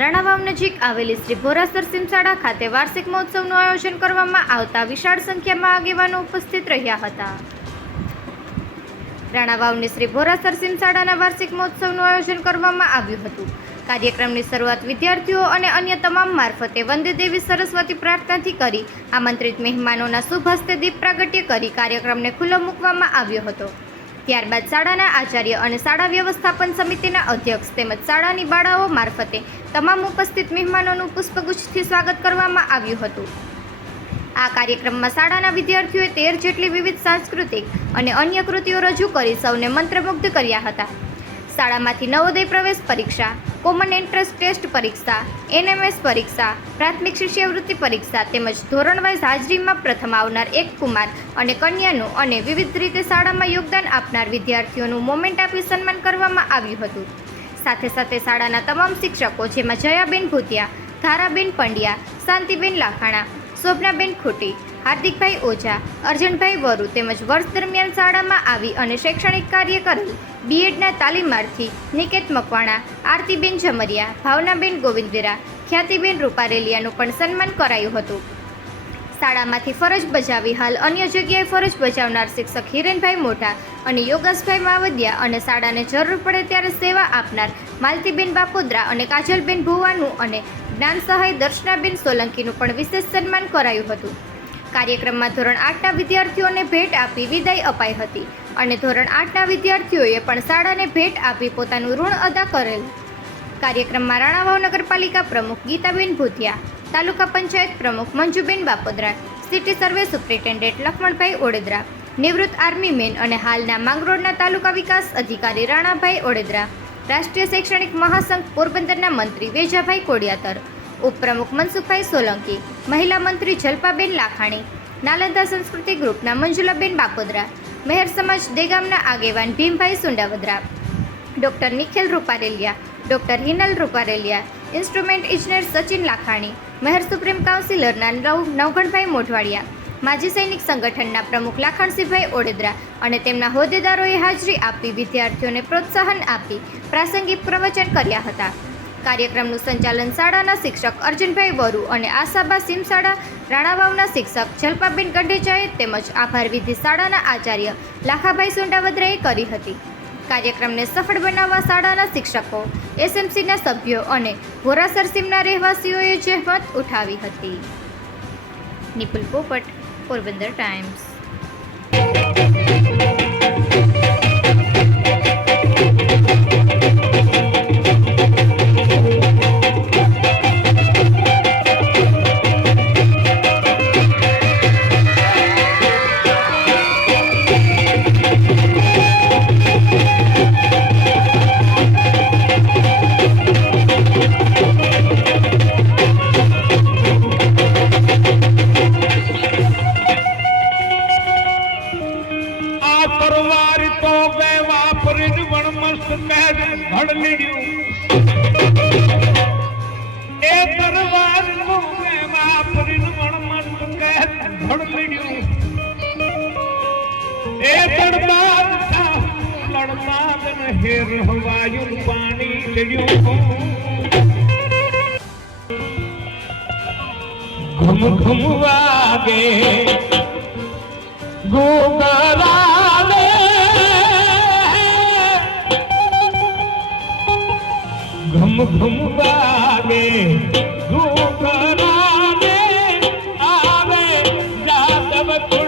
રાણાવાવ નજીક આવેલી શ્રી ભોરાસર સિમસાડા ખાતે વાર્ષિક મહોત્સવનું આયોજન કરવામાં આવતા વિશાળ સંખ્યામાં આગેવાનો ઉપસ્થિત રહ્યા હતા. રાણાવાવની શ્રી ભોરાસર સિમસાડાના વાર્ષિક મહોત્સવનું આયોજન કરવામાં આવ્યું હતું. કાર્યક્રમની શરૂઆત વિદ્યાર્થીઓ અને અન્ય તમામ મારફતે વંદે દેવી સરસ્વતી પ્રાર્થનાથી કરી, આમંત્રિત મહેમાનોના શુભ હસ્તે દીપ પ્રાગટ્ય કરી કાર્યક્રમને ખુલ્લો મૂકવામાં આવ્યો હતો. ત્યારબાદ શાળાના આચાર્ય અને શાળા વ્યવસ્થાપન સમિતિના અધ્યક્ષ તેમજ શાળાની બાળાઓ મારફતે તમામ ઉપસ્થિત મહેમાનોનું પુષ્પગુચ્છથી સ્વાગત કરવામાં આવ્યું હતું. આ કાર્યક્રમમાં શાળાના વિદ્યાર્થીઓએ તેર જેટલી વિવિધ સાંસ્કૃતિક અને અન્ય કૃતિઓ રજૂ કરી સૌને મંત્રમુગ્ધ કર્યા હતા. શાળામાંથી નવોદય પ્રવેશ પરીક્ષા કોમન એન્ટ્રન્સ ટેસ્ટ પરીક્ષા, એનએમએસ પરીક્ષા, પ્રાથમિક શિષ્યવૃત્તિ પરીક્ષા તેમજ ધોરણ વાઇઝ હાજરીમાં પ્રથમ આવનાર એક કુમાર અને કન્યાનું અને વિવિધ રીતે શાળામાં યોગદાન આપનાર વિદ્યાર્થીઓનું મોમેન્ટ આપી સન્માન કરવામાં આવ્યું હતું. સાથે સાથે શાળાના તમામ શિક્ષકો જેમાં જયાબેન ભૂતિયા, ધારાબેન પંડ્યા, શાંતિબેન લાખાણા શોભનાબેન ખોટી હાર્દિકભાઈ ઓઝા, અર્જનભાઈ વરુ તેમજ વર્ષ દરમિયાન શાળામાં આવી અને શૈક્ષણિક કાર્ય કરેલ બીએડના તાલીમાર્થી નિકેત મકવાણા, આરતીબેન ઝમરિયા, ભાવનાબેન ગોવિંદેરા ખ્યાતિબેન રૂપારેલિયાનું પણ સન્માન કરાયું હતું. શાળામાંથી ફરજ બજાવી હાલ અન્ય જગ્યાએ ફરજ બજાવનાર શિક્ષક હિરેનભાઈ મોઢા અને યોગેશભાઈ માવદિયા અને શાળાને જરૂર પડે ત્યારે સેવા આપનાર માલતીબેન બાપોદરા અને કાજલબેન ભુવાનું અને જ્ઞાન સહાય દર્શનાબેન સોલંકીનું પણ વિશેષ સન્માન કરાયું હતું. કાર્યક્રમમાં ધોરણ આઠના વિદ્યાર્થીઓને ભેટ આપી વિદાય અપાઈ હતી અને ધોરણ આઠના વિદ્યાર્થીઓએ પણ શાળાને ભેટ આપી પોતાનું ઋણ અદા કરેલ. કાર્યક્રમમાં રાણાવાવ નગરપાલિકા પ્રમુખ ગીતાબેન ભૂતિયા, તાલુકા પંચાયત પ્રમુખ Manjuben Bapodara, city survey superintendent Laxmanbhai Odedara, નિવૃત્ત આર્મી મેન અને હાલના માંગરોળના તાલુકા વિકાસ અધિકારી રાણાભાઈ ઓડેદરા, રાષ્ટ્રીય શૈક્ષણિક મહાસંઘ પોરબંદરના મંત્રી વેજાભાઈ કોડિયાતર ઉપપ્રમુખ મનસુખભાઈ સોલંકી, મહિલા મંત્રી જલ્પાબેન લાખાણી, નાલંદા સંસ્કૃતિ ગ્રુપના મંજુલાબેન બાપોદરા, મહેર સમાજ દેગામના આગેવાન Bhimbhai Sundavadra, doctor Nikhil Rupareliya, doctor Hinal Rupareliya, instrument ઇજનેર સચિન લાખાણી, મહેર સુપ્રીમ કાઉન્સિલરના નવગણભાઈ મોઢવાડિયા, માજી સૈનિક સંગઠનના પ્રમુખ લાખણસિંહભાઈ ઓડેદરા અને તેમના હોદ્દેદારોએ હાજરી આપી વિદ્યાર્થીઓને પ્રોત્સાહન આપી પ્રાસંગિક પ્રવચન કર્યા હતા. કાર્યક્રમનું સંચાલન શાળાના શિક્ષક અર્જુનભાઈ વરુ અને આશાબા સિમશાળા રાણાવાવના શિક્ષક જલ્પાબેન ગંઢેચાએ તેમજ આભાર વિધિ શાળાના આચાર્ય લાખાભાઈ સુંડાવદરાએ કરી હતી. કાર્યક્રમને સફળ બનાવવા શાળાના શિક્ષકો, એસએમસીના સભ્યો અને વોરાસર સીમના રહેવાસીઓએ જહેમત ઉઠાવી હતી. નિપુલ પોપટ, પોરબંદર ટાઈમ્સ. મહેર ઘડલીડ્યું એ લડબાદ ને હવાયું પાણી લડ્યું ઘમ ઘમ વાગે ગોગરાલે घुम घुमवावे दूसरा में आवे जादव कुल